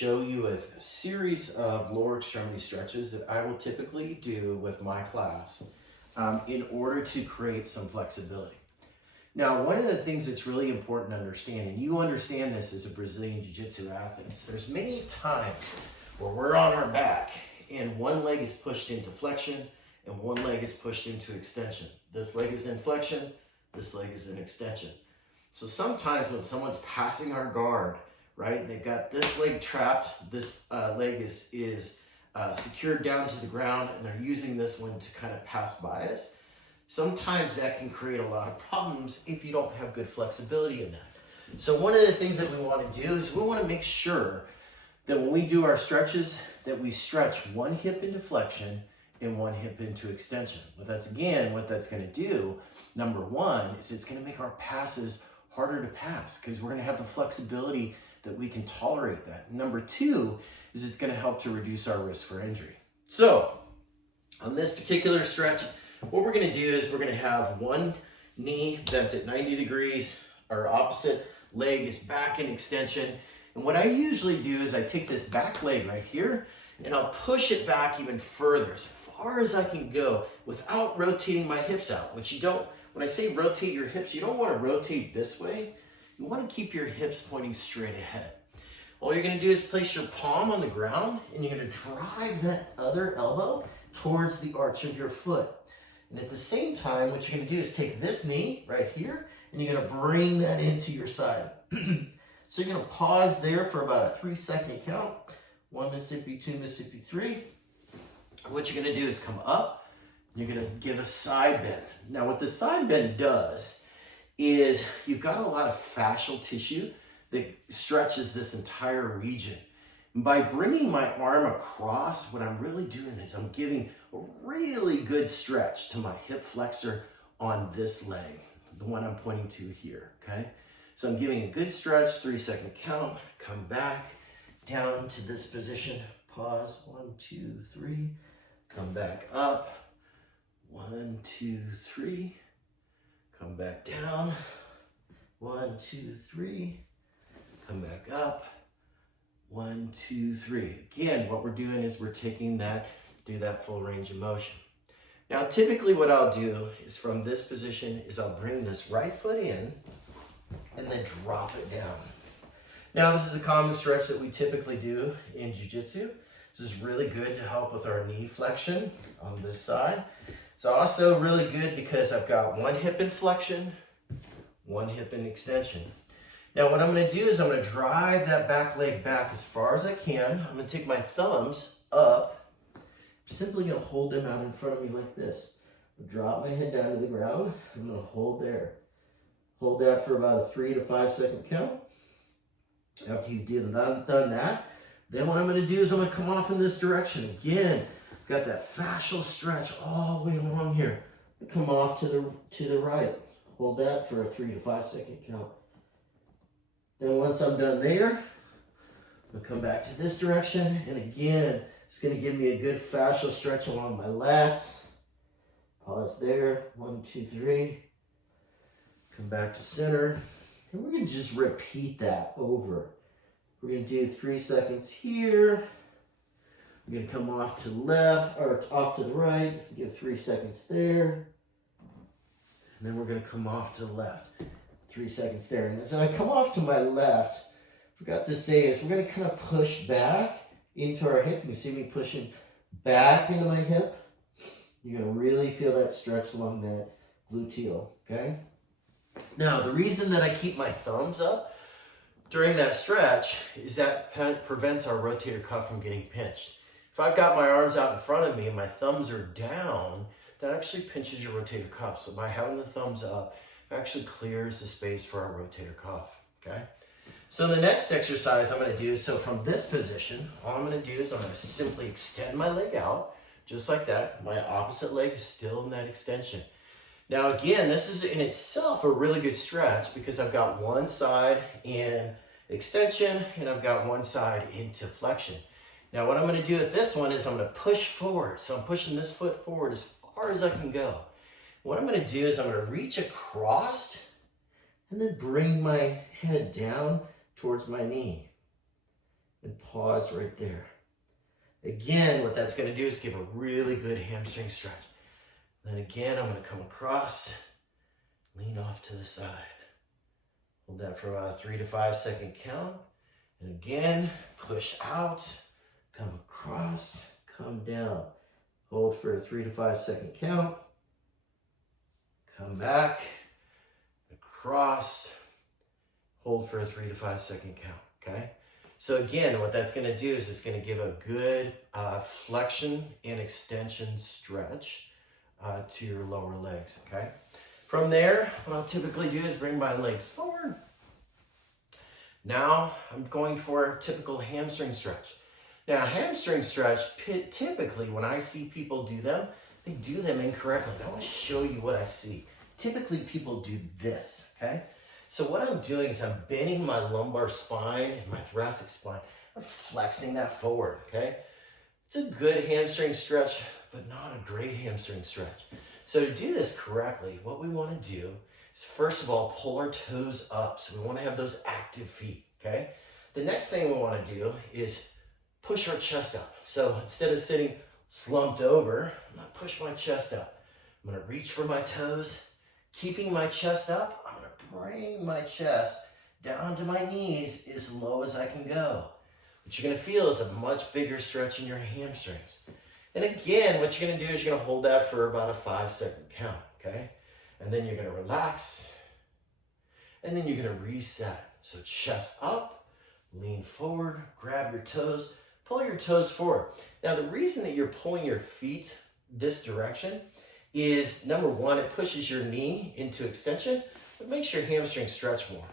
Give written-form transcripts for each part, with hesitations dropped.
show you a series of lower extremity stretches that I will typically do with my class in order to create some flexibility. Now, one of the things that's really important to understand, and you understand this as a Brazilian Jiu-Jitsu athlete, there's many times where we're on our back and one leg is pushed into flexion and one leg is pushed into extension. This leg is in flexion, this leg is in extension. So sometimes when someone's passing our guard, right, they've got this leg trapped, this leg is secured down to the ground, and they're using this one to kind of pass by us. Sometimes that can create a lot of problems if you don't have good flexibility in that. So one of the things that we want to do is we want to make sure that when we do our stretches, that we stretch one hip into flexion and one hip into extension. But that's, again, what that's going to do, number one, is it's going to make our passes harder to pass because we're going to have the flexibility that we can tolerate that. Number two is it's going to help to reduce our risk for injury. So on this particular stretch, what we're going to do is we're going to have one knee bent at 90 degrees. Our opposite leg is back in extension. And what I usually do is I take this back leg right here and I'll push it back even further, as far as I can go, without rotating my hips out, which you don't, when I say rotate your hips, you don't want to rotate this way. You want to keep your hips pointing straight ahead. All you're going to do is place your palm on the ground and you're going to drive that other elbow towards the arch of your foot. And at the same time, what you're going to do is take this knee right here and you're going to bring that into your side. So you're going to pause there for about a 3-second count. 1 Mississippi, 2 Mississippi, 3. What you're going to do is come up. You're going to give a side bend. Now what the side bend does is you've got a lot of fascial tissue that stretches this entire region. And by bringing my arm across, what I'm really doing is I'm giving a really good stretch to my hip flexor on this leg, the one I'm pointing to here, okay? So I'm giving a good stretch, 3-second count, come back down to this position, pause, 1, 2, 3, come back up, 1, 2, 3, come back down, 1, 2, 3, come back up, 1, 2, 3. Again, what we're doing is we're taking that, do that full range of motion. Now, typically what I'll do is from this position is I'll bring this right foot in and then drop it down. Now, this is a common stretch that we typically do in Jiu-Jitsu. This is really good to help with our knee flexion on this side. It's also really good because I've got one hip in flexion, one hip in extension. Now what I'm going to do is I'm going to drive that back leg back as far as I can. I'm going to take my thumbs up. I'm simply going to hold them out in front of me like this. Drop my head down to the ground. I'm going to hold there. Hold that for about a 3 to 5 second count. After you've done that, then what I'm going to do is I'm going to come off in this direction. Again, I've got that fascial stretch all the way along here. Come off to the right. Hold that for a 3 to 5 second count. Then once I'm done there, I'm going to come back to this direction. And again, it's going to give me a good fascial stretch along my lats. Pause there. 1, 2, 3. Come back to center. And we're going to just repeat that over. We're going to do 3 seconds here. We're going to come off to the left, or off to the right. Give 3 seconds there. And then we're going to come off to the left. 3 seconds there. And as I come off to my left, forgot to say is we're going to kind of push back into our hip. You can see me pushing back into my hip. You're going to really feel that stretch along that gluteal, okay? Now, the reason that I keep my thumbs up during that stretch is that prevents our rotator cuff from getting pinched. If I've got my arms out in front of me and my thumbs are down, that actually pinches your rotator cuff. So by having the thumbs up, it actually clears the space for our rotator cuff, okay? So the next exercise I'm going to do, so from this position, all I'm going to do is I'm going to simply extend my leg out, just like that. My opposite leg is still in that extension. Now again, this is in itself a really good stretch because I've got one side in extension and I've got one side into flexion. Now what I'm going to do with this one is I'm going to push forward. So I'm pushing this foot forward as far as I can go. What I'm going to do is I'm going to reach across and then bring my head down towards my knee. and pause right there. Again, what that's going to do is give a really good hamstring stretch. Then again, I'm going to come across, lean off to the side. Hold that for about a 3 to 5 second count. And again, push out, come across, come down. Hold for a 3 to 5 second count. Come back, across, hold for a 3 to 5 second count, okay? So again, what that's gonna do is it's gonna give a good flexion and extension stretch to your lower legs, okay? From there, what I'll typically do is bring my legs forward. Now, I'm going for a typical hamstring stretch. Now, hamstring stretch, typically when I see people do them, they do them incorrectly. I want to show you what I see. Typically, people do this, okay? So what I'm doing is I'm bending my lumbar spine and my thoracic spine. I'm flexing that forward, okay? It's a good hamstring stretch, but not a great hamstring stretch. So to do this correctly, what we want to do is first of all, pull our toes up. So we want to have those active feet, okay? The next thing we want to do is push our chest up. So instead of sitting slumped over, I'm going to push my chest up. I'm going to reach for my toes. Keeping my chest up, I'm going to bring my chest down to my knees as low as I can go. What you're going to feel is a much bigger stretch in your hamstrings. And again, what you're going to do is you're going to hold that for about a 5-second count, okay? And then you're going to relax. And then you're going to reset. So chest up, lean forward, grab your toes, pull your toes forward. Now, the reason that you're pulling your feet this direction is, number one, it pushes your knee into extension, but makes your hamstring stretch more.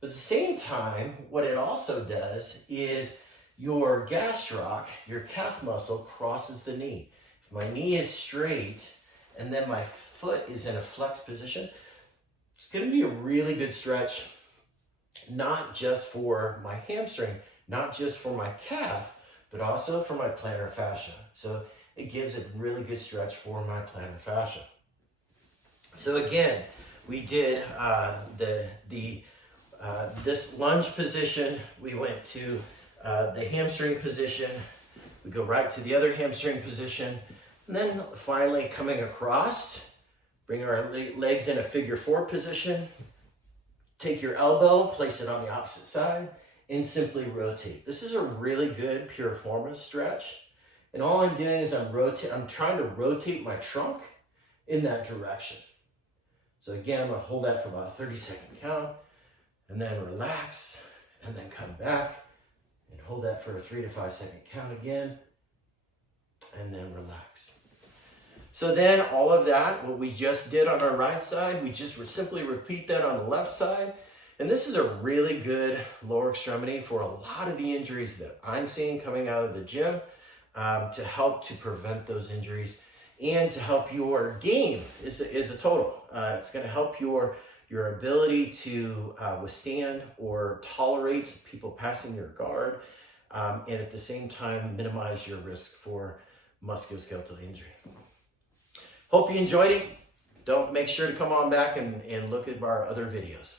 But at the same time, what it also does is your gastroc, your calf muscle, crosses the knee. If my knee is straight and then my foot is in a flex position, it's going to be a really good stretch, not just for my hamstring, not just for my calf, but also for my plantar fascia. So it gives a really good stretch for my plantar fascia. So again, we did this lunge position. We went to the hamstring position. We go right to the other hamstring position. And then finally coming across, bring our legs in a figure 4 position. Take your elbow, place it on the opposite side, and simply rotate. This is a really good piriformis stretch. And all I'm doing is I'm trying to rotate my trunk in that direction. So again, I'm going to hold that for about a 30-second count, and then relax, and then come back, and hold that for a 3 to 5 second count again, and then relax. So then all of that, what we just did on our right side, we just simply repeat that on the left side. And this is a really good lower extremity for a lot of the injuries that I'm seeing coming out of the gym, to help to prevent those injuries and to help your game is a total. It's going to help your ability to withstand or tolerate people passing your guard, and at the same time minimize your risk for musculoskeletal injury. Hope you enjoyed it. Make sure to come on back and look at our other videos.